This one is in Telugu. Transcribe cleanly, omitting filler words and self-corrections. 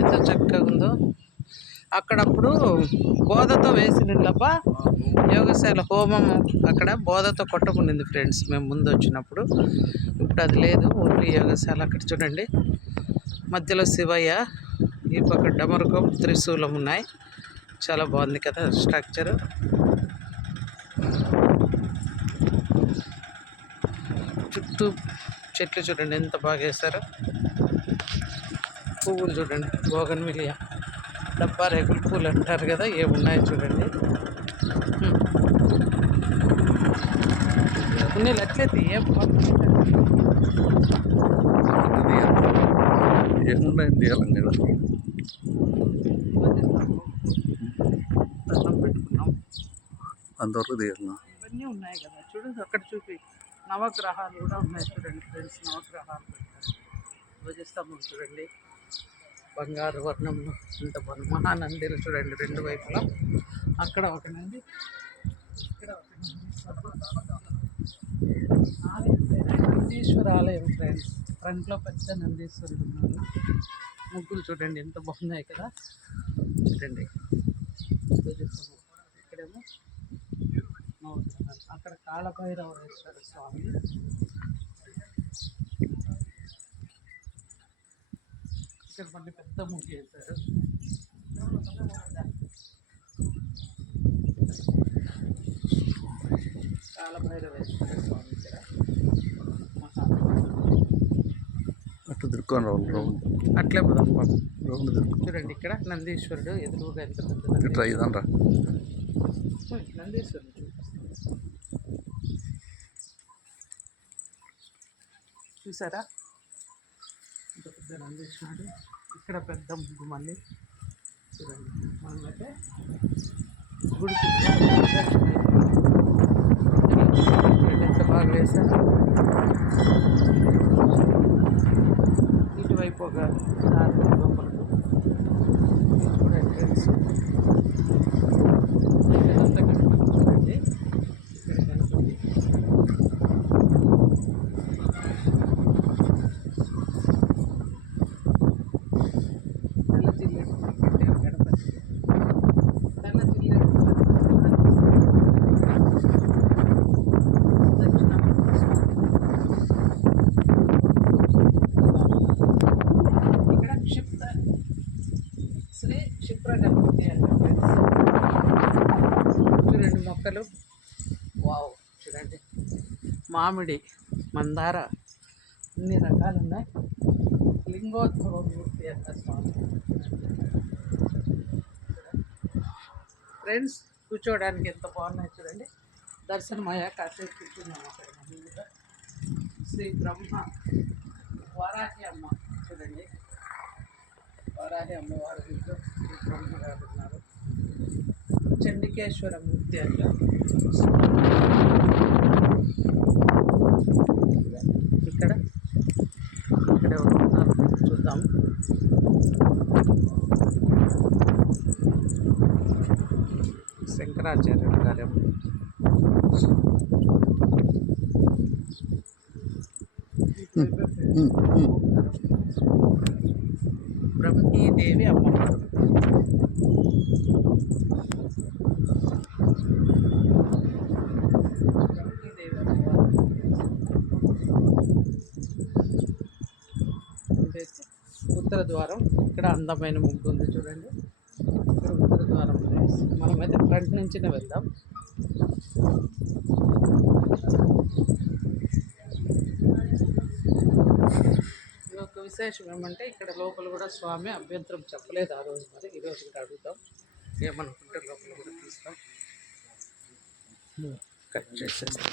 ఎంత చక్కగా ఉందో. అక్కడప్పుడు బోధతో వేసినప్ప యోగశాల హోమము అక్కడ బోధతో కొట్టకుండింది ఫ్రెండ్స్, మేము ముందు వచ్చినప్పుడు. ఇప్పుడు అది లేదు, ఓన్లీ యోగశాల. అక్కడ చూడండి, మధ్యలో శివయ్య, ఈ పక్క డమరుకం, త్రిశూలం ఉన్నాయి. చాలా బాగుంది కదా స్ట్రక్చరు. చుట్టూ చెట్లు చూడండి ఎంత బాగా వేశారో. పువ్వులు చూడండి, బోగన్విలియా, డబ్బా రేకుల పూలు అంటారు కదా, ఏమున్నాయో చూడండి. నీళ్ళు అట్లయితే ఏమున్నాయి తీయాలండి. దండం పెట్టుకున్నాం, అంతవరకు తీయాలి. ఇవన్నీ ఉన్నాయి కదా చూడండి. అక్కడ చూపి నవగ్రహాలు కూడా ఉన్నాయి చూడండి ఫ్రెండ్స్. నవగ్రహాలు పెట్టారు. ధ్వజస్తంభం చూడండి, బంగారు వర్ణంలో ఇంత మహానందిలు చూడండి రెండు వైపులా. అక్కడ ఒక నంది, ఇక్కడ ఒక నందీశ్వర ఆలయం ఫ్రెండ్స్. ఫ్రంట్లో పెద్ద నందీశ్వరుడు ఉన్నారు. ముగ్గులు చూడండి ఎంత బాగున్నాయి కదా. చూడండి ధ్వజస్తంభం, ఇక్కడేమో నవగ్రహాలు, అక్కడ కాళభైరవేశ్వర స్వామి. ఇక్కడ మళ్ళీ పెద్ద ముగ్గు వేశారు. కాళభైరవేశ్వర స్వామి ఇక్కడ అట్లా తిరుక్కొని రావాలి, రౌండ్ అట్లే పోదాం. రౌండ్ తిరుక్కు. చూడండి ఇక్కడ నందీశ్వరుడు ఎదురుగా ఎంత పెద్ద ఇట్లా ఇదంరా నందీశ్వరుడు చూసారా, ఇంత పెద్ద నందీశ్వరుడు. ఇక్కడ పెద్ద ముగ్గు మళ్ళీ చూడండి. మనమైతే గుడికి ఎంత బాగా వేశారు. ఇటువైపు ఒక దారి లోపలకు, ఇది కూడా ఎంట్రెన్స్. ఇదంతా గణపతి చూడండి, ఇక్కడ గణపతి. తెల్ల జిల్లేడు పెట్టారు గణపతి. తెల్ల జిల్లేడు ఇక్కడ శ్రీ క్షిప్ర గణపతి అంటే చూడండి మొక్కలు. వావ్ చూడండి, మామిడి, మందార, అన్ని రకాలు ఉన్నాయి. లింగోద్భవ మూర్తి అంట స్వామి. ఫ్రెండ్స్ కూర్చోవడానికి ఎంత బాగున్నాయి చూడండి. దర్శనం అయ్యాక కాసేపు కూర్చున్నాము అక్కడ. ముందుగా శ్రీ బ్రహ్మ వారాహి అమ్మ చూడండి, వారాహి అమ్మవారు ఇంట్లో శ్రీ బ్రహ్మ గారు ఉన్నారు. చండికేశ్వర మూర్తి అంట. ఇక్కడ ఇక్కడ ఎవరు ఉన్నారు చూద్దాం. శంకరాచార్యుడు గారు, బ్రహ్మీదేవి అమ్మవారు. బ్రహ్మీదేవి అమ్మవారు ఇదైతే ఉత్తర ద్వారం. ఇక్కడ అందమైన ముగ్గు ఉంది చూడండి. ఇక్కడ ఉత్తర ద్వారం ప్లేస్. మనమైతే ఫ్రంట్ నుంచినే వెళ్దాం. ఒక విశేషం ఏమంటే ఇక్కడ లోపల కూడా స్వామి అభ్యంతరం చెప్పలేదు ఆ రోజు. మరి ఈరోజు కూడా అడుగుతాం, ఏమనుకుంటే లోపల కూడా తీస్తాం. కట్ చేసేస్తాం.